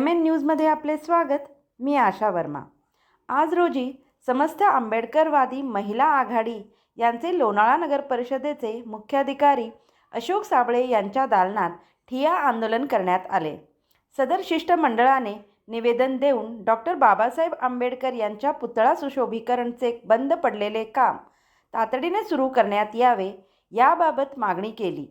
M N न्यूजमध्ये आपले स्वागत. मी आशा वर्मा. आज रोजी समस्त आंबेडकरवादी महिला आघाडी यांचे लोणाळा नगर परिषदेचे मुख्याधिकारी अशोक साबळे यांच्या दालनात ठिया आंदोलन करण्यात आले. सदर शिष्टमंडळाने निवेदन देऊन डॉक्टर बाबासाहेब आंबेडकर यांच्या पुतळा सुशोभीकरणचे बंद पडलेले काम तातडीने सुरू करण्यात यावे याबाबत मागणी केली.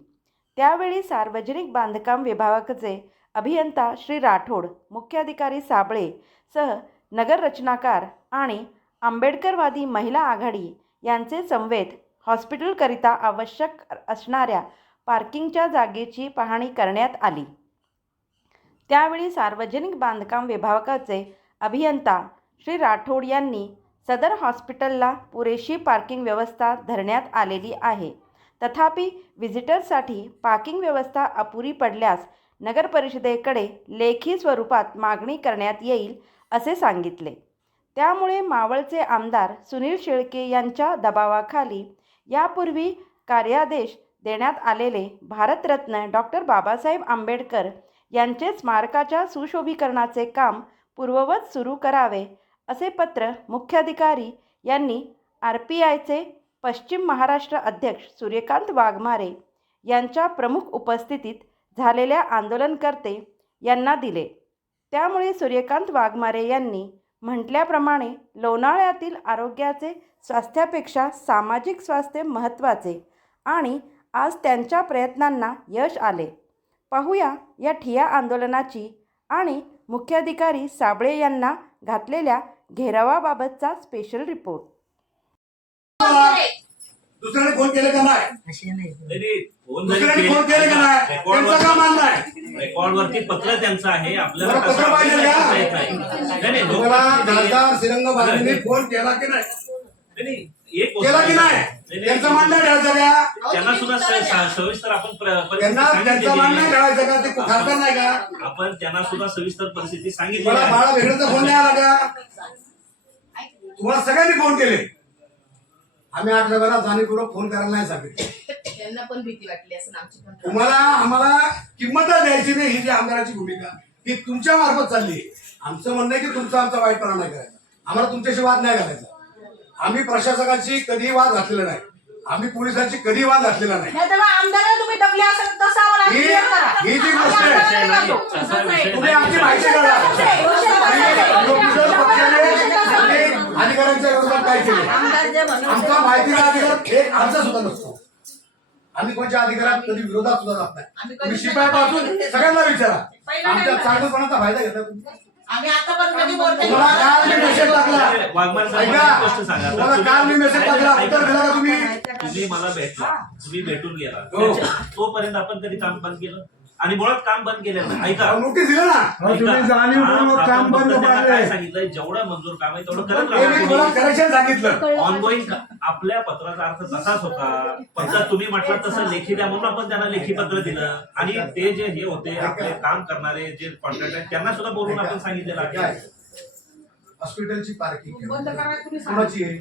त्यावेळी सार्वजनिक बांधकाम विभागाचे अभियंता श्री राठोड मुख्याधिकारी साबळे सह नगर रचनाकार आणि आंबेडकरवादी महिला आघाडी यांचे समवेत हॉस्पिटलकरिता आवश्यक असणाऱ्या पार्किंगच्या जागेची पाहणी करण्यात आली. त्यावेळी सार्वजनिक बांधकाम विभागाचे अभियंता श्री राठोड यांनी सदर हॉस्पिटलला पुरेशी पार्किंग व्यवस्था धरण्यात आलेली आहे. तथापि व्हिजिटर्ससाठी पार्किंग व्यवस्था अपुरी पडल्यास नगर परिषदेकडे लेखी स्वरूपात मागणी करण्यात येईल असे सांगितले. त्यामुळे मावळचे आमदार सुनील शेळके यांच्या दबावाखाली यापूर्वी कार्यादेश देण्यात आलेले भारतरत्न डॉक्टर बाबासाहेब आंबेडकर यांचे स्मारकाच्या सुशोभीकरणाचे काम पूर्ववत सुरू करावे असे पत्र मुख्याधिकारी यांनी आर पी आयचे पश्चिम महाराष्ट्र अध्यक्ष सूर्यकांत वाघमारे यांच्या प्रमुख उपस्थितीत झालेल्या आंदोलनकर्ते यांना दिले. त्यामुळे सूर्यकांत वाघमारे यांनी म्हटल्याप्रमाणे लोणाळ्यातील आरोग्याचे स्वास्थ्यापेक्षा सामाजिक स्वास्थ्य महत्त्वाचे आणि आज त्यांच्या प्रयत्नांना यश आले. पाहूया या ठिया आंदोलनाची आणि मुख्याधिकारी साबळे यांना घातलेल्या घेरावाबाबतचा स्पेशल रिपोर्ट. दुसऱ्याने फोन केले का नाही? दुसऱ्याने केले- फोन केले का नाही? त्यांचं का मान नाही वरती- रेकॉर्ड वरती पत्र त्यांचं आहे आपल्याला कसं पत्र पाहिजे आपल्याला का? करता येत नाही. नाही, नाही, तुम्हाला लोकप्रतिनिधी- खासदार श्रीरंग बाबूंनी फोन केला की नाही? नाही, नाही, एक गोष्ट केला की आहे. नाही? नाही, त्यांचं नाही, मान नाही ठेवायचं का? त्यांना सुद्धा स- स- सविस्तर आपण प्र- परिस्थिती त्यांना त्यांचं मान नाही सांगितलेली ठेवायचं का? ते खासदार नाही का. आपण त्यांना सुद्धा सविस्तर परिस्थिती सांगितली मला आहे. बाळा भेटण्याचा फोन नाही आला का? तुम्हाला सगळ्यांनी फोन केले. आम्ही आठ वेळा जाणीवपूर्वक फोन करायला नाही सांगितलं. त्यांना पण भीती वाटली असं आमची पण तुम्हाला आम्हाला किंमतच द्यायची नाही ही जी आमदाराची भूमिका. ही तुमच्या मार्फत चालली आहे. आमचं म्हणणं आहे की तुमचा आमचा वाईटपणा नाही करायचा. आम्हाला तुमच्याशी वाद नाही घालायचा. आम्ही प्रशासकाची कधीही वाद घातलेला नाही. आम्ही पोलिसांची कधी वाद घातलेला नाही. तुम्ही दबले असेल तसं आम्हाला ही- clear करा. ही जी गोष्ट आहे, तुम्ही आमची माहिती. आणि लोकशाही पक्षाने आणि अधिकाऱ्यांच्या विरोधात काय केले? आमचा माहितीचा अधिकार एक आमचा सुद्धा नसतो. आम्ही कोणत्या अधिकारात कधी विरोधात सुद्धा जात नाही. तुम्ही शिपायापासून सगळ्यांना विचारा. आमच्या चांगलपणाचा फायदा घेता तुम्ही. आम्ही आता पण कधी बोलतो तुम्हाला काल मी मेसेज टाकला. वाघमारे साहेब, ऐका. मला एक गोष्ट सांगा. तुम्हाला काल मी मेसेज टाकला. उत्तर दिला का तुम्ही? तुम्ही मला भेटला. तुम्ही भेटून गेला. हो. तोपर्यंत आपण कधी काम बंद केलं? आणि मुळात काम बंद केलं नाही ऐका नोटीस दिलं ना? अहो, तुम्ही जाणीवपूर्वक काम बंद काय पाडलंय सांगितलंय? जेवढं मंजूर काम आहे तेवढं करत राहा. सांगितलं. ऑनगोईंग आपल्या पत्राचा अर्थ तसाच होता. फक्त तुम्ही म्हटलं तसं लेखी द्या म्हणून आपण त्यांना लेखी पत्र दिलं. आणि ते जे हे होते आपले काम करणारे जे कॉन्ट्रॅक्ट आहेत त्यांना सुद्धा बोलून आपण सांगितलेलं काय आहे हॉस्पिटलची पार्किंग बंद करायला तुम्ही सांगा. कोणाची आहे?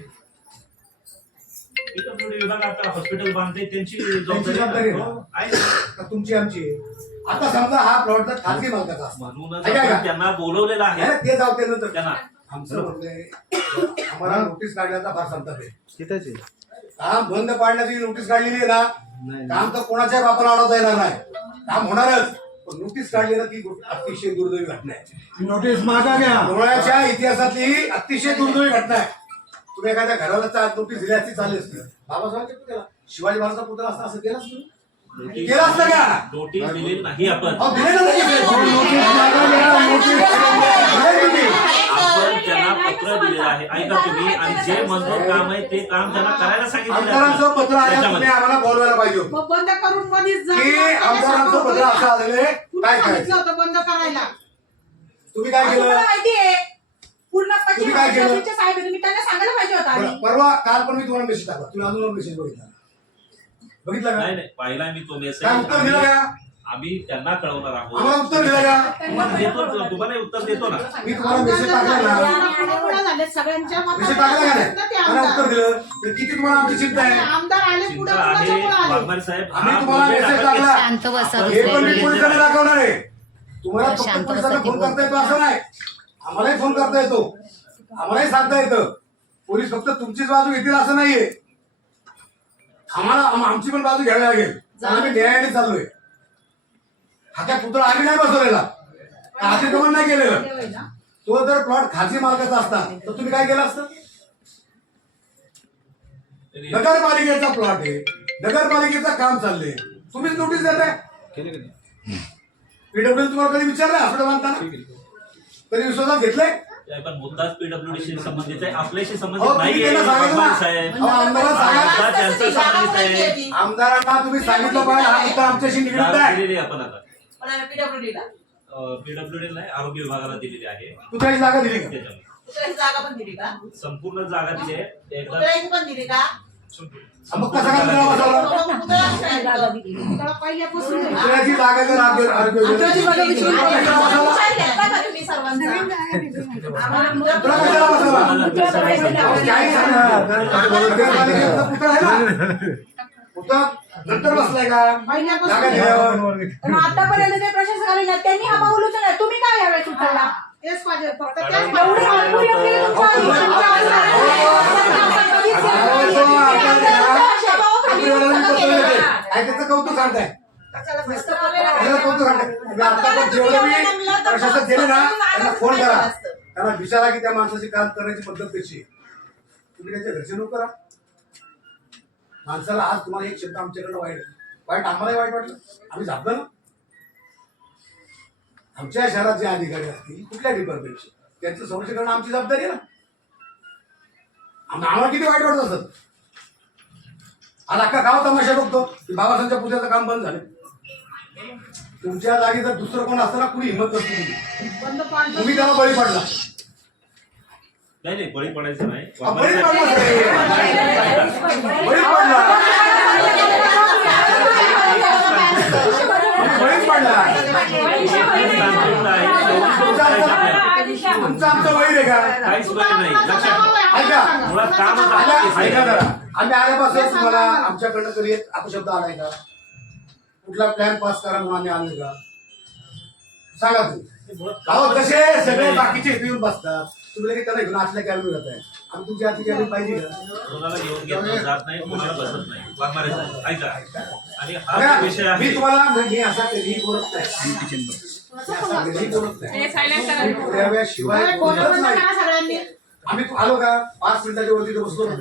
पीडब्ल्यूडी विभाग आता हॉस्पिटल बांधते त्यांची जबाबदारी जबाबदारी आहे. आहे. का तुमची आमची आहे? आता समजा हा प्लॉट तर खाजगी मालकाचा असतो. म्हणूनच ऐका आपण का? त्यांना बोलवलेलं आहे. नाही, ते जाऊ ते नंतर. त्यांना. आमचं म्हणणं आहे आम्हाला नोटीस काढण्याचा फार संताप आहे. काम बंद पाडण्याची नोटीस काढलेली आहे ना नाही. काम तर कोणाच्या बापाला अडवता येणार नाही. काम होणारच. पण नोटीस काढली ना ती अतिशय दुर्दैवी घटना आहे. नोटीस मागा घ्या. डोळ्याच्या इतिहासातली अतिशय दुर्दैवी घटना आहे. तुम्ही एखाद्या घराला चा- नोटीस दिली असती चालली असती बाबासाहेब शिवाजी महाराजचा पुतळा असता असं केलं असतं. केलं असतं का? नोटीस दिलेली नाही आपण. अहो, दिले ना लगेच. नोटीस मागा घ्या नोटीस दिले तुम्ही. आपण त्यांना पत्र दिलेलं आहे. ऐका तुम्ही आणि जे मंजूर काम आहे ते काम त्यांना करायला सांगितलेलं आहे. आमदारांचं पत्र आलं तुम्ही त्याच्यामध्ये. आम्हाला बोलवायला पाहिजे होतं. मग बंद करून मध्येच जा. की आमदारांचं पत्र असं आलेलं आहे, काय करायचं? होतं बंद करायला? तुम्ही काय तुम्हाला केलं माहितीये पूर्ण तुम्ही काय केलं? मी त्यांना सांगायला पाहिजे होतं आधी. परवा काल पण मी तुम्हाला मेसेज टाकला. तुम्ही अजून मेसेज बघितला. बघितला नाही का? नाही पाहिला मी तो मेसेज काय उत्तर दिलं आम्ही- का? आम्ही त्यांना कळवणार आम्हाला आहोत उत्तर दिलं का? तुम्हाला देतो तुम्हाला उत्तर देतो ना. मी तुम्हाला मेसेज टाकला ना पुढं झाले सगळ्यांच्या मेसेज टाकला का नाही? मतांना ते मला उत्तर दिलं. तर किती तुम्हाला आमची चिंता आहे? आमदार आले पुढे चिंता आहे. वाघमारे साहेब आम्ही हा तुम्हाला project मेसेज आपण टाकला. शांत बसा आपण हे पण मी पोलिसांना. दाखवणार आहे? तुम्हाला फक्त पोलिसांना फोन करता येतो असं नाही. आम्हालाही फोन करता येतो. आम्हालाही सांगता येतं. पोलीस फक्त तुमचीच बाजू घेतील असं नाहीये. आम्हाला आम- आमची पण बाजू घ्यावी लागेल. आम्ही न्यायाने चाललोय. हा काय पुतळा आम्ही नाही बसवलेला. अतिक्रमण नाही केलेलं. तो जर प्लॉट खाजगी मालकाचा असता तर तुम्ही काय केलं असतं? नगरपालिकेचा प्लॉट आहे. नगरपालिकेचं काम चाललंय. तुम्हीच नोटीस देताय? पीडब्ल्यू तुम्हाला कधी विचारलं? असं बांधताना कधी विश्वासात घेतलंय? पण मुद्दाच पीडब्ल्यूडी संबंधित आहे. आपल्याशी अहो, संबंधित तुम्ही नाहीये. त्यांना सांगा ना. भगवान साहेब. अहो, आमदाराला सांगा. मुद्दा त्यांचा संबंधित आहे. आमदारांना तुम्ही सांगितलं पाहिजे. हा मुद्दा आमच्याशी निगडीत आहे. दिलेली आहे आपण आता. पीडब्ल्यूडी ला? पीडब्ल्यूडी नाही आरोग्य विभागाला दिलेली आहे. कुठल्याही जागा दिली का? त्याच्यामध्ये. कुत्र्याची जागा पण दिली का? संपूर्ण जागा दिली आहे. एकदा कुत्र्याची पण दिली का? मग कसं काय कुत्र्याची जागा जर कुत्र्याची जागा विचारून का कुत्रा कशाला बसवला? अहो. नगरपालिकेचा आहे ना नंतर बसलाय का जागा. दिल्यावर आतापर्यंत जे प्रशासकाने त्यांनी हा पाऊल उचलला तुम्ही काय यावेळेस उचलला तेच पाहिजे फक्त तेच कौतुक सांगताय? कौतुक सांगताय. जेवढं मी प्रशासक गेले ना. त्यांना फोन करा. त्यांना विचारा की त्या माणसाची काम करण्याची पद्धत कशी तुम्ही त्याच्या घरचे लोक करा. माणसाला आज तुम्हाला एक शब्द आमच्याकडे वाईट वाईट आम्हालाही वाईट वाटलं. आम्ही झापलं ना. आमच्या शहरात जे अधिकारी असतील कुठल्या डिपार्टमेंटचे त्यांचं संरक्षण करणं आमची जबाबदारी आहे ना. आम- आम्हाला किती वाईट वाटत असत? आज अख्खा गाव तमाशा बघतो की बाबासाहेबच्या पूजेचं काम बंद झालं तुमच्या जागी जर दुसरं कोण असताना कुणी हिंमत नसती तुम्ही त्याला बळी पडला. नाही नाही बळी पडायचं नाही. पडला. बळी पडला. बळीच पडला. तुमचं आमचं वैर आहे का? काहीच वय नाही. लक्षात ठेवा. ऐका. मुळात जरा. आम्ही आल्यापासून तुम्हाला आमच्याकडनं एक अपशब्द आलाय का? कुठला प्लॅन पास करा म्हणून आम्ही आलोय का? सांगा तुम्ही. अहो कसे सगळे बाकीचे इथे येऊन बसतात. तुम्ही लगेच त्याला घेऊन आतल्या कॅबिन जात आहे आम्ही तुमची आतली कॅबिन पाहिजे का? कोणाला घेऊन घेतलं जात नाही कोणाला बसत नाही. वाघमारे साहेब ऐका. आणि हा विषय मी आहे तुम्हाला मी असा कधीही बोलत नाही मी असा बोलत नाही पुराव्याशिवाय बोलत बोलता नाही सगळ्यांनी आम्ही आलो का पाच मिनिटाच्या वरती इथे बसलो होतो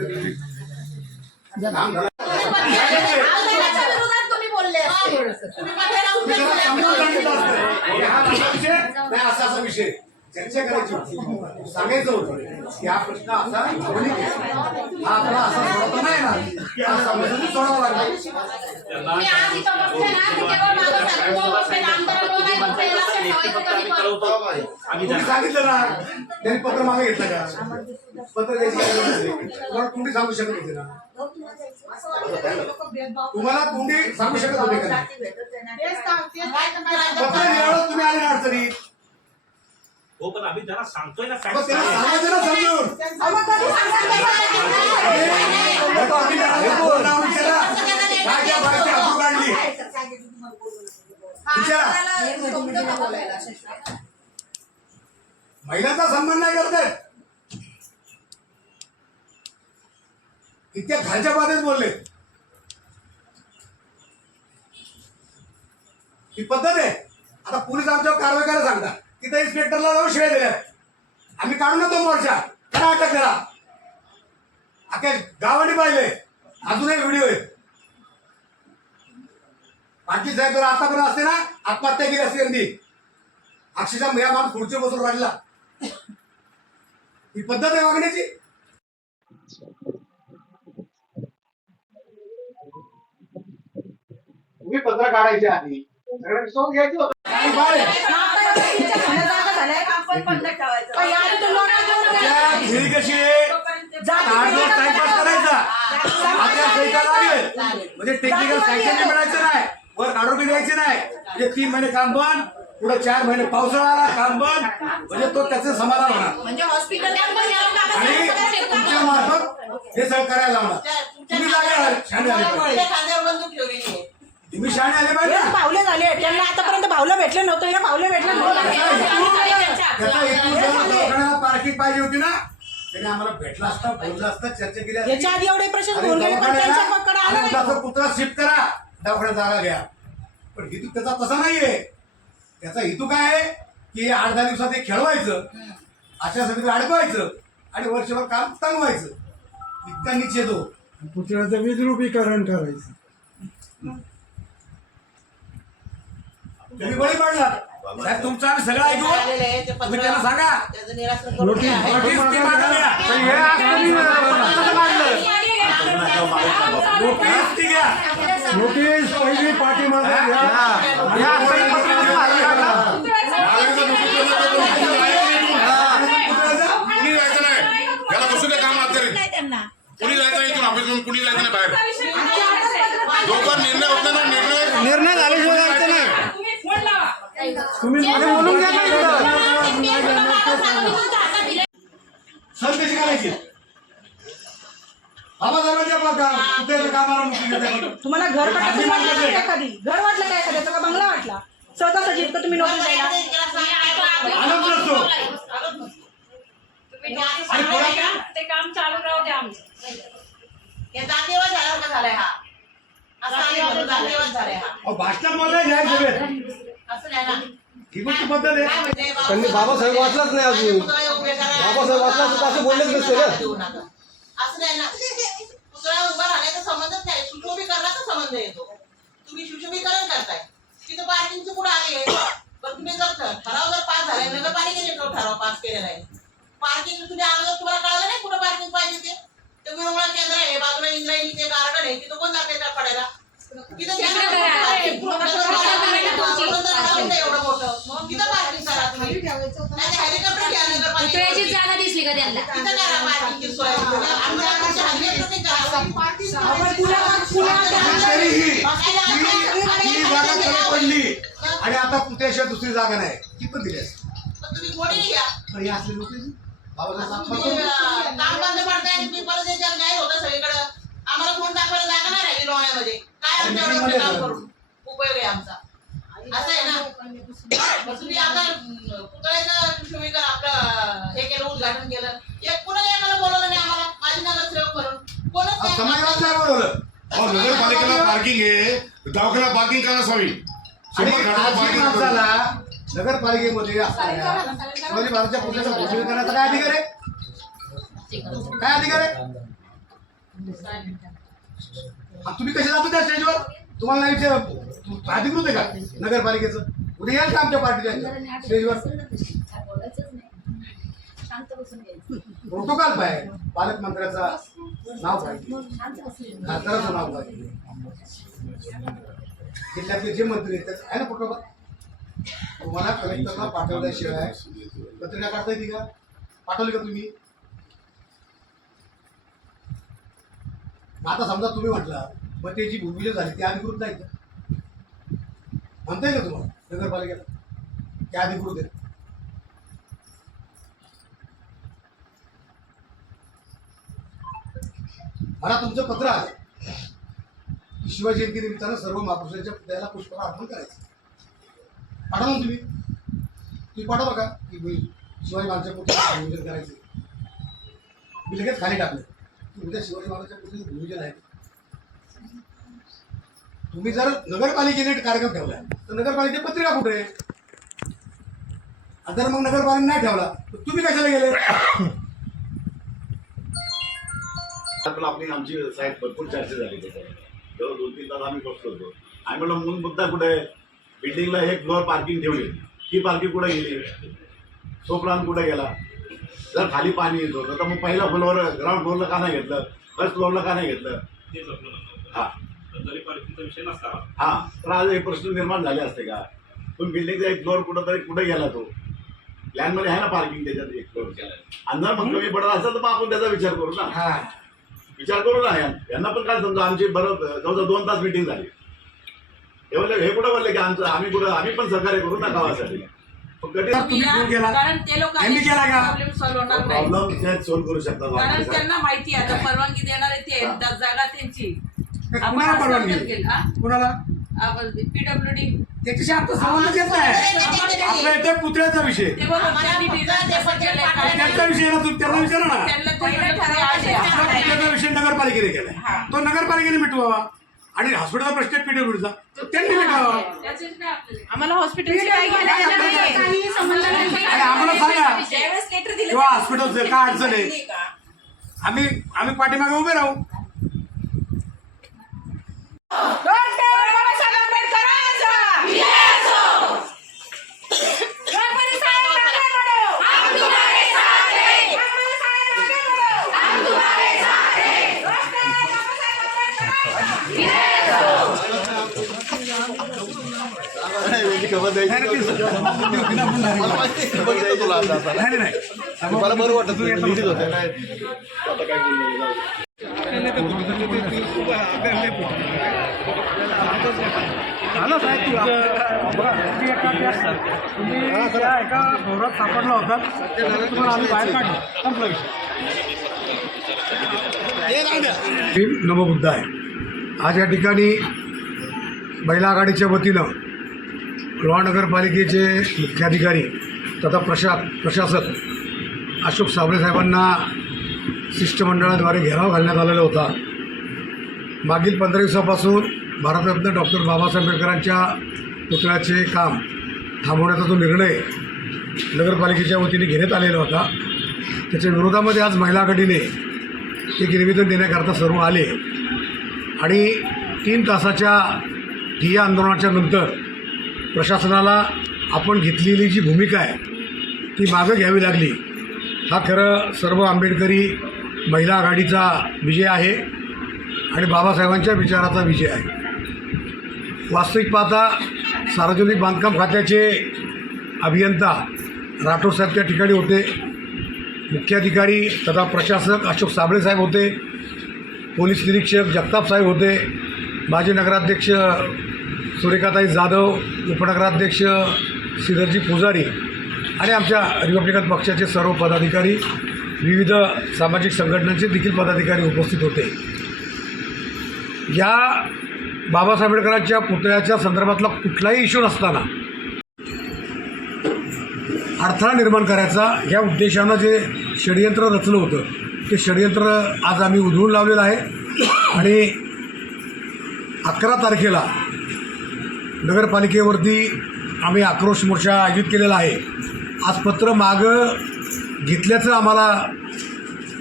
काम झालं. आंदोलनाच्या विरोधात तुम्ही बोलले असते. तुम्ही पाठीला तुम्ही उभे जरा केले. समजून सांगितलं असतं. हे हा असा विषय नाही असा असा विषय चर्चा करायची होती. सांगायचं होतं. की हा प्रश्न असा. हा आपला असा सोडवता नाही ना हा समजून सोडावा लागला. सांगितलं ना त्यांनी पत्र मागे घेतलं का? पत्र द्यायची तुम्ही सांगू शकत होते ना. तुम्हाला तुम्ही सांगू शकत होते का? पत्र तुम्ही आले ना अडचणीत. हो पण आम्ही त्यांना सांगतोय ना मग फॅक्ट त्याला सांगायचं ना समजून. त्यांचं- मग आम्ही त्याला फोन लावून विचारा. काय त्या बाईची हातून काढली? विचारा. महिलांचा सन्मान नाही करतायत इतक्या खालच्या बाधेच बोलले. ही पद्धत आहे. आता पोलीस आमच्यावर कारवाई करायला सांगतात. तिथे इन्स्पेक्टरला जाऊन शिवाय दिल्या आम्ही काढून ना तो मोर्चा करा अटक करा. अख्या गावाने पाहिले. अजूनही व्हिडिओ आहे. पाटील साहेब जर आतापर्यंत असते ना आत्महत्या केली असते त्यांनी. अक्षरशः या माणूस खुर्ची बसून राहिला. ही पद्धत आहे वागण्याची. तुम्ही पत्र काढायचे आधी. सगळं कशी टाइमपास करायचा आता पैसा लागेल म्हणजे टेक्निकल सायकल मिळायचं नाही वर आरोपी द्यायचे नाही म्हणजे तीन महिने काम बंद पुढे चार महिने पावसाळा आला काम बंद म्हणजे तो त्याचं समाधान होणार म्हणजे हॉस्पिटल आणि तुमच्या मार्फत हे सगळं करायला लावणार तुम्ही जागे आहात, आले तुम्ही शाणे आले पाहिजे. भावलं भेटलं नव्हतं या पावले भेटलं नव्हतं. पार्किंग पाहिजे होती ना. त्याने आम्हाला भेटला असता बोलला असता चर्चा केली असती. याच्या आधी एवढे प्रश्न आणि बोलले पण त्यांच्या पकडा आला पुतळा शिफ्ट करा. दवाखान्यात जागा घ्या. पण हेतू त्याचा तसा नाहीये. त्याचा हेतू काय आहे? की आठ दहा दिवसात हे खेळवायचं. अशा सगळं अडकवायचं. आणि वर्षभर काम चांगवायचं इतका निश्चित हो. पुतळ्याचं विद्रुपीकरण करायचं. तुम्ही बळी पडला साहेब तुमचं आम्ही सगळं ऐकू. आलेलं आहे, ते पत्र- तुम्ही त्यांना सांगा. नोटीस द्या. नोटीस ती हे. नोटीस घ्या. नोटीस पहिली घ्या. कुणी जायचं नाही? बसू दे काम आता कुणी जायचं नाही इथून? ऑफिसमधून कुणी जायचं नाही बाहेर? निर्णय होत नाही ना? निर्णय निर्णय झाल्याशिवाय तुम्ही मध्ये बोलून घ्या ना इथं. सर कशी करायची? कामाला देते. तुम्हाला घर वाटलं वाटलं का कधी घर वाटलं काय एखाद्याचं का बंगला वाटला? स्वतः सजीव का तुम्ही द्यायला आनंद नसतो आणि ते काम चालू राहू द्या आमचं. हे जातीवाद झाल्यावर का झालाय हा? असं आम्ही म्हणतो, जातीवाद झालाय हा. अहो, भाषणात बोलले घ्या सगळे. असं नाही ना. ही गोष्टी पद्धत आहे. त्यांनी बाबासाहेब वाचलाच नाही अजून. बाबासाहेब वाचला असं बोललेच नसते ना. असं नाही ना. पुतळा उभा राहण्याचा संबंधच नाही. सुशोभीकरणाचा संबंध येतो. तुम्ही सुशोभीकरण करताय. तिथं पार्किंगचं कुठं आले पण तुम्ही जर ठराव जर पास झालाय नगरपालिकेने तो ठराव पास केलेला आहे. पार्किंग तुम्ही अगोदर तुम्हाला कळलं नाही कुठं पार्किंग पाहिजे ते? ते विरंगुळा केंद्र आहे बाजूला इंद्रायणी ते गार्डन आहे तिथं कोण जाते त्या पडायला? नाही जागा दिसली का त्यांना पडली आणि आता पुत्याशिवाय दुसरी जागा नाही ती पण दिली असती. तुम्ही असली काम बंद पडताय परत न्याय होतं सगळीकडं आम्हाला कोण दाखवायला जागा नाही राहिली लोण्यामध्ये काय आमच्या काम करून? उपयोग आहे आमचा. असं आहे ना? तुम्ही आता पुतळ्याचं आपलं हे केलं उद्घाटन केलं. एक कुणाला एकाला बोलवलं नाही आम्हाला. माझी नगरसेवक म्हणून. कोणच नाही नगरपालिकेला पार्किंग आहे. दवाखान्याला पार्किंग करा स्वामी. माणसाला नगरपालिकेमध्ये असणाऱ्या शिवाजी महाराजच्या पुतळ्याचा भूषण करण्याचा काय अधिकार आहे? काय अधिकार आहे? तुम्ही कसे जातो त्या स्टेजवर तुम्हाला नाही विचार अधिकृत आहे का? नगरपालिकेचं. उद्या याल का आमच्या पार्टीच्या स्टेजवर प्रोटोकॉल पाहिजे पालकमंत्र्याचा नाव पाहिजे खासदाराचं नाव पाहिजे जिल्ह्यातले जे मंत्री आहेत त्याचं आहे ना प्रोटोकॉल? तुम्हाला कलेक्टरला पाठवल्याशिवाय पत्रिका काढता येते का? पाठवली का तुम्ही? आता समजा तुम्ही म्हटलं मग ते जी भूमिका झाली ती अधिकृत नाही का? म्हणता येईल का तुम्हाला नगरपालिकेला? ते अधिकृत आहे मला तुमचं पत्र आलं की जयंती निमित्तानं सर्व महापुरुषांच्या पुतळ्याला पुष्पाला अर्पण करायचं. पाठवा ना तुम्ही. तुम्ही पाठवा का? की मी शिवाजी महाराजांच्या पुतळ्याला आयोजन करायचं. मी लगेच खाली टाकलं. तुमच्या शिवाजी महाराजांच्या पुतळ्याचं नियोजन आहे तुम्ही जर नगरपालिकेने कार्यक्रम ठेवला तर नगरपालिकेची पत्रिका कुठे? आहे आणि जर मग नगरपालिकेने नाही ठेवला तर तुम्ही कशाला गेले? पण आपली आमची साहेब भरपूर चर्चा झाली त्याच्यावर. जवळ दोन तीन तास आम्ही बसलो होतो. आम्ही म्हणलं मूल मुद्दा कुठे? आहे बिल्डिंगला एक फ्लोअर पार्किंग ठेवली. ही पार्किंग कुठे गेली? तो प्लान कुठे गेला? जर खाली पाणी येत होतं तर मग पहिल्या फ्लोअर ग्राउंड फ्लोअरला का नाही घेतलं? फर्स्ट फ्लोअरला का नाही घेतलं? तेच आपलं म्हणणं. हा. तर तरी पार्किंगचा विषय नसता. हा. तर आज हे प्रश्न निर्माण झाले असते का? पण बिल्डिंगचा एक फ्लोअर कुठं तरी कुठे गेला तो? प्लॅनमध्ये आहे ना पार्किंग त्याच्यात एक फ्लोअर अंधार मग कमी पडत असेल तर मग आपण त्याचा विचार करू ना. हा. विचार करू ना यां- यांना पण काय समजा आमची बरोबर जवळजवळ दोन तास मिटिंग झाली. हे बोलले हे कुठं बोलले की आमचं आम्ही कुठं आम्ही पण सहकार्य करू ना गावासाठी? पण कधी तर तुम्ही फोन केला कारण ते लोक? प्रॉब्लेम सॉल्व्ह होणार नाही. करू शकतात कारण. त्यांना माहिती आहे आता परवानगी देणारे ते आहेत, त्या जागा त्यांची. कुणाला परवानगी? हा? कुणाला? त्याच्याशी आता संबंध नाही पुतळ्याचा विषय. त्यांचा विषय ना तुम्ही त्यांना विचारा ना पुतळ्याचा विषय नगरपालिकेने केलाय. तो नगरपालिकेने मिटवावा. आणि हॉस्पिटलचा प्रश्न पीडब्ल्यूडीचा त्यांनी आम्हाला हॉस्पिटलची घेणं काय देणं नाहीये. आपल्याला- काहीही संबंध नाही. आणि आम्हाला सांगा. ज्यावेळेस लेटर दिलं किंवा हॉस्पिटलचं काय अडचण आहे? आम्ही आम्ही पाठीमागे उभे राहू. डॉक्टर बाबासाहेब आंबेडकरांचा गणपती साहेब आगे बढ़ो. गणपती साहेब आगे बढ़ो. डॉक्टर बाबासाहेब आंबेडकरांचा. नाही नाही. मला बरं वाटत लेडीज होत्या झालं साहेब एका गॅस तुम्ही त्या एका भोवरात सापडला होता. तुम्हाला आम्ही बाहेर काढलं. संपला विषय. नमबुद्ध आहे आज या ठिकाणी महिला आघाडीच्या वतीनं लोहा नगरपालिकेचे मुख्याधिकारी तथा प्रशा प्रशासक अशोक साबळे साहेबांना शिष्टमंडळाद्वारे घेराव घालण्यात आलेला होता. मागील पंधरा दिवसापासून भारतरत्न डॉक्टर बाबासाहेब आंबेडकरांच्या पुतळ्याचे काम थांबवण्याचा जो निर्णय नगरपालिकेच्या वतीने घेण्यात आलेला होता त्याच्या विरोधामध्ये आज महिला आघाडीने एक निवेदन देण्याकरता सर्व आले आणि तीन तासाच्या ठिय्या आंदोलनाच्या नंतर प्रशासनाला आपण घेतलेली जी भूमिका आहे ती मागं घ्यावी लागली. हा खरं सर्व आंबेडकरी महिला आघाडीचा विजय आहे आणि बाबासाहेबांच्या विचाराचा विजय आहे. वास्तविक पाहता सार्वजनिक बांधकाम खात्याचे अभियंता राठोड साहेब त्या ठिकाणी होते. मुख्याधिकारी तथा प्रशासक अशोक साबळे साहेब होते. पोलीस निरीक्षक जगताप साहेब होते. माजी नगराध्यक्ष सुरेखाताई जाधव उपनगराध्यक्ष श्रीधरजी पुजारी आणि आमच्या रिपब्लिकन पक्षाचे सर्व पदाधिकारी विविध सामाजिक संघटनांचे देखील पदाधिकारी उपस्थित होते. या बाबासाहेब आंबेडकरांच्या पुतळ्याच्या संदर्भातला कुठलाही इश्यू नसताना अडथळा निर्माण करायचा या उद्देशानं जे षडयंत्र रचलं होतं ते षडयंत्र आज आम्ही उधळून लावलेलं आहे. आणि अकरा तारखेला नगरपालिकेवरती आम्ही आक्रोश मोर्चा आयोजित केलेला आहे. आज पत्र मागं घेतल्याचं आम्हाला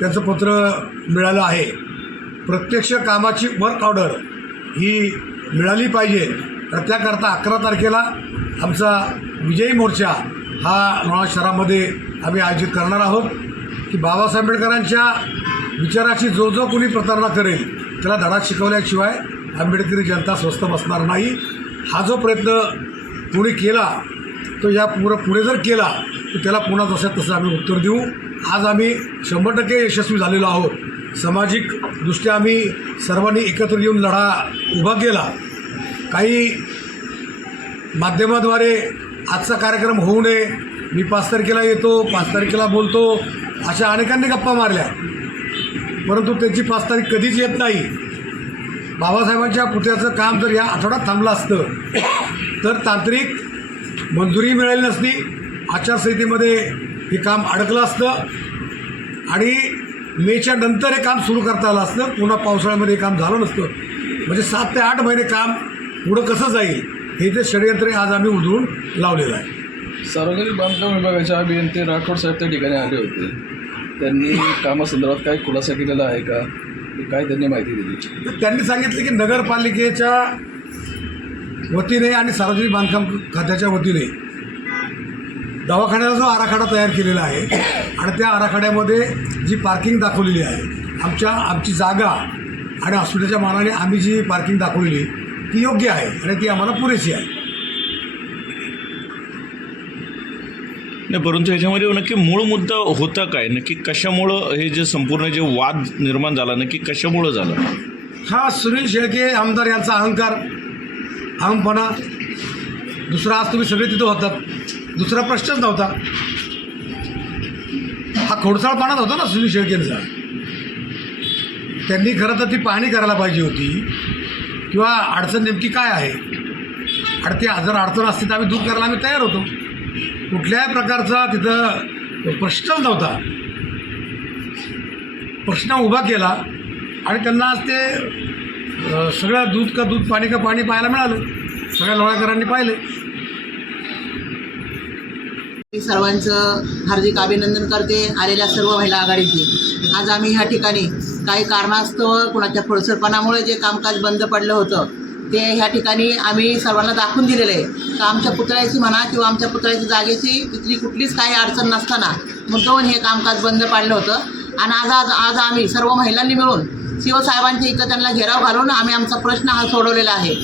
त्यांचं पत्र मिळालं आहे. प्रत्यक्ष कामाची वर्क ऑर्डर ही मिळाली पाहिजे. तर त्याकरता अकरा तारखेला आमचा विजयी मोर्चा हा लोणार शहरामध्ये आम्ही आयोजित करणार आहोत. की बाबासाहेब आंबेडकरांच्या विचाराची जो जो कोणी प्रतारणा करेल त्याला धडा शिकवल्याशिवाय आंबेडकरी जनता स्वस्थ बसणार नाही. हा जो प्रयत्न कोणी केला तो या पुढं पुढे जर केला तर त्याला पुन्हा जसं तसं आम्ही उत्तर देऊ. आज आम्ही शंभर टक्के यशस्वी झालेलो आहोत. सामाजिक दृष्ट्या आम्ही सर्वांनी एकत्र येऊन लढा उभा केला. काही माध्यमाद्वारे आजचा कार्यक्रम होऊ नये. मी पाच तारखेला येतो पाच तारखेला बोलतो अशा अनेकांनी गप्पा मारल्या. परंतु त्यांची पाच तारीख कधीच येत नाही. बाबासाहेबांच्या पुतळ्याचं काम जर या आठवड्यात थांबलं असतं तर तांत्रिक मंजुरी मिळाली नसती. आचारसंहितेमध्ये हे काम अडकलं असतं. आणि मेच्या नंतर हे काम सुरू करता आलं असतं. पुन्हा पावसाळ्यामध्ये हे काम झालं नसतं. म्हणजे सात ते आठ महिने काम पुढं कसं जाईल हे ते षडयंत्र आज आम्ही उधळून लावलेलं आहे. सार्वजनिक बांधकाम विभागाच्या अभियंते राठोड साहेब त्या ठिकाणी आले होते. त्यांनी कामासंदर्भात काही खुलासा केलेला आहे का? काय त्यांनी माहिती दिली? तर त्यांनी सांगितलं की नगरपालिकेच्या वतीने आणि सार्वजनिक बांधकाम खात्याच्या वतीने दवाखान्याचा जो आराखडा तयार केलेला आहे आणि त्या आराखड्यामध्ये जी पार्किंग दाखवलेली आहे आमच्या आमची जागा आणि हॉस्पिटलच्या मानाने आम्ही जी पार्किंग दाखवलेली ती योग्य आहे आणि ती आम्हाला पुरेशी आहे. नाही परंतु ह्याच्यामध्ये नक्की मूळ मुद्दा होता काय? नक्की कशामुळं हे जे संपूर्ण जे वाद निर्माण झाला नक्की कशामुळं झालं? हा सुनील शेळके आमदार यांचा अहंकार अहमपणा. दुसरा आज तुम्ही सगळे तिथं होतात. दुसरा प्रश्नच नव्हता. हा खोडसाळपणाच होता ना सुनील शेळकेंचा. त्यांनी खरं तर ती पाहणी करायला पाहिजे होती. किंवा अडचण नेमकी काय आहे? आणि ती जर अडचण असते तर आम्ही दूर करायला आम्ही तयार होतो. कुठल्याही प्रकारचा तिथं प्रश्नच नव्हता. प्रश्न उभा केला आणि त्यांना आज ते सगळं दूध का दूध पाणी का पाणी पाहायला मिळालं. सगळ्या लोळ्याकरांनी पाहिले. मी सर्वांचं हार्दिक अभिनंदन करते आलेल्या सर्व महिला आघाडीचे. आज आम्ही ह्या ठिकाणी काही कारणास्तव कुणाच्या फळसरपणामुळे जे कामकाज बंद पडलं होतं ते ह्या ठिकाणी आम्ही सर्वांना दाखवून दिलेलं आहे. तर आमच्या पुतळ्याची म्हणा किंवा आमच्या पुतळ्याची जागेची तिथली कुठलीच काही अडचण नसताना मुद्दाहून हे कामकाज बंद पाडलं होतं. आणि आज आज आज आम्ही सर्व महिलांनी मिळून शिवसाहेबांच्या इथं त्यांना घेराव घालून आम्ही आमचा प्रश्न हा सोडवलेला आहे.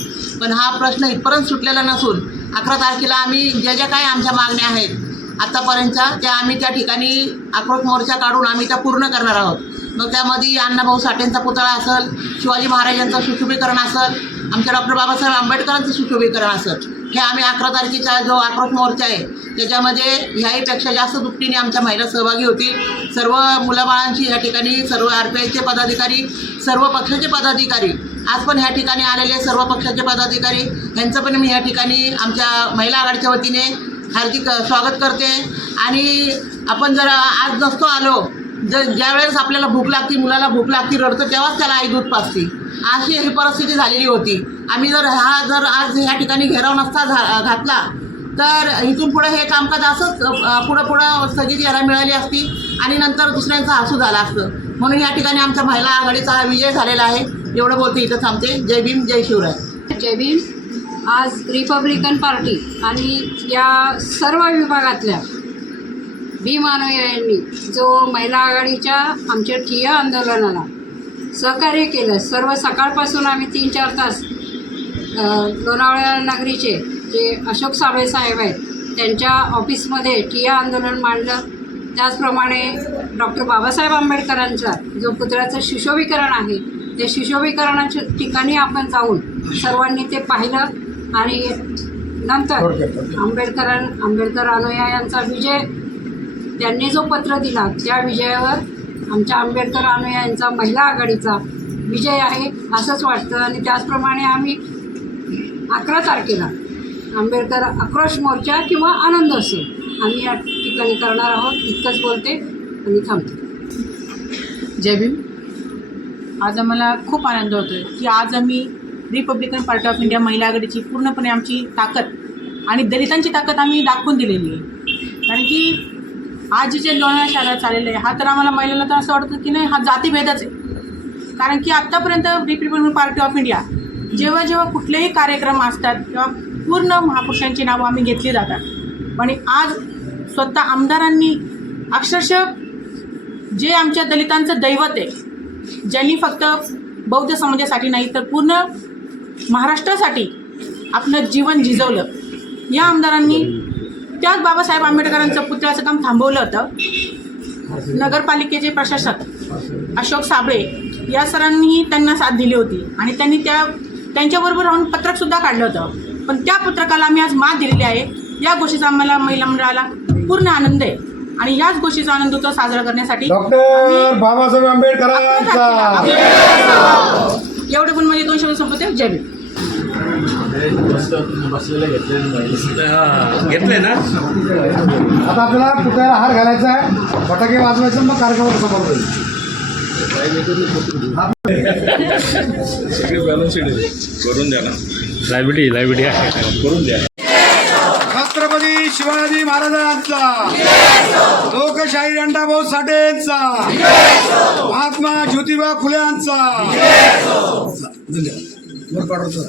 पण हा प्रश्न इथपर्यंत सुटलेला नसून अकरा तारखेला आम्ही ज्या ज्या काही आमच्या मागण्या आहेत आत्तापर्यंतच्या त्या आम्ही त्या ठिकाणी आक्रोश मोर्चा काढून आम्ही त्या पूर्ण करणार आहोत. मग त्यामध्ये अण्णाभाऊ साठेंचा पुतळा असेल शिवाजी महाराजांचं सुशुभीकरण असेल आमच्या डॉक्टर बाबासाहेब आंबेडकरांचं सुशोभीकरण असं हे आम्ही अकरा तारखेचा जो आक्रोश मोर्चा आहे त्याच्यामध्ये ह्याहीपेक्षा जास्त दुपटीने आमच्या महिला सहभागी होतील सर्व मुलाबाळांची या ठिकाणी सर्व आर पी आयचे पदाधिकारी सर्व पक्षाचे पदाधिकारी आज पण ह्या ठिकाणी आलेले सर्व पक्षाचे पदाधिकारी यांचं पण मी या ठिकाणी आमच्या महिला आघाडीच्या वतीने हार्दिक स्वागत करते. आणि आपण जर आज नसतो आलो जर ज्या वेळेस आपल्याला भूक लागते मुलाला भूक लागते रडतं तेव्हाच त्याला आई दूध पाजते. अशी ही परिस्थिती झालेली होती. आम्ही जर हा जर आज ह्या ठिकाणी घेराव नसता घा घातला तर इथून पुढे हे कामकाज असंच पुढं पुढं स्थगिती यायला मिळाली असती आणि नंतर दुसऱ्यांचा हसू झाला असतं. म्हणून या ठिकाणी आमच्या महिला आघाडीचा हा विजय झालेला आहे. एवढं बोलते इथं थांबते. जय भीम जय शिवराय. जय भीम. आज रिपब्लिकन पार्टी आणि या सर्व विभागातल्या भीम अनुयायांनी जो महिला आघाडीच्या आमच्या ठिय्या आंदोलनाला सहकार्य केलं. सर्व सकाळपासून आम्ही तीन चार तास अ, लोणावळा नगरीचे जे अशोक साबळे साहेब आहेत त्यांच्या ऑफिसमध्ये ठिय्या आंदोलन मांडलं. त्याचप्रमाणे डॉक्टर बाबासाहेब आंबेडकरांचा जो पुतळ्याचं सुशोभीकरण आहे ते सुशोभीकरणाच्या ठिकाणी आपण जाऊन सर्वांनी ते पाहिलं आणि नंतर आंबेडकरां आंबेडकर अनुयायांचा विजय त्यांनी जो पत्र दिला त्या विजयावर आमच्या आंबेडकर अनुयायांचा महिला आघाडीचा विजय आहे असंच वाटतं. आणि त्याचप्रमाणे आम्ही अकरा तारखेला आंबेडकर आक्रोश मोर्चा किंवा आनंद असो आम्ही या ठिकाणी करणार आहोत. इतकंच बोलते आणि थांबते. जय भीम. आज आम्हाला खूप आनंद होतोय की आज आम्ही रिपब्लिकन पार्टी ऑफ इंडिया महिला आघाडीची पूर्णपणे आमची ताकद आणि दलितांची ताकद आम्ही दाखवून दिलेली आहे. कारण की आज जे लोणावळा शहरात चाललेलं आहे. हा तर आम्हाला महिलांना तर असं वाटतं की नाही हा जातीभेदच आहे. कारण की आत्तापर्यंत रिपब्लिकन पार्टी ऑफ इंडिया जेव्हा जेव्हा कुठलेही कार्यक्रम असतात तेव्हा पूर्ण महापुरुषांची नावं आम्ही घेतली जातात. आणि आज स्वतः आमदारांनी अक्षरशः जे आमच्या दलितांचं दैवत आहे ज्यांनी फक्त बौद्ध समाजासाठी नाही तर पूर्ण महाराष्ट्रासाठी आपलं जीवन झिजवलं या आमदारांनी त्याच बाबासाहेब आंबेडकरांचं पुतळ्याचं काम थांबवलं होतं. नगरपालिकेचे प्रशासक अशोक साबळे या सरांनीही त्यांना साथ दिली होती आणि त्यांनी त्या त्यांच्याबरोबर राहून पत्रकसुद्धा काढलं होतं. पण त्या पत्रकाला आम्ही आज मात दिलेली आहे. या गोष्टीचा आम्हाला महिला मंडळाला पूर्ण आनंद आहे. आणि याच गोष्टीचा आनंद उत्सव साजरा करण्यासाठी बाबासाहेब आंबेडकरांचा. एवढे पण म्हणजे दोन शब्द संपवते जय भीम. घेतलंय ना? आता आपल्याला पुतळ्याला हार घालायचा आहे. फटाके वाजवायचं मग कार्यक्रम होईल. सगळे बॅलन्स करून द्या ना. लायब्ररी लायब्ररी आहे. करून द्या. छत्रपती शिवाजी महाराजांचा. लोकशाही अण्णाभाऊ साठेंचा. महात्मा ज्योतिबा धन्यवाद वर पाठवतो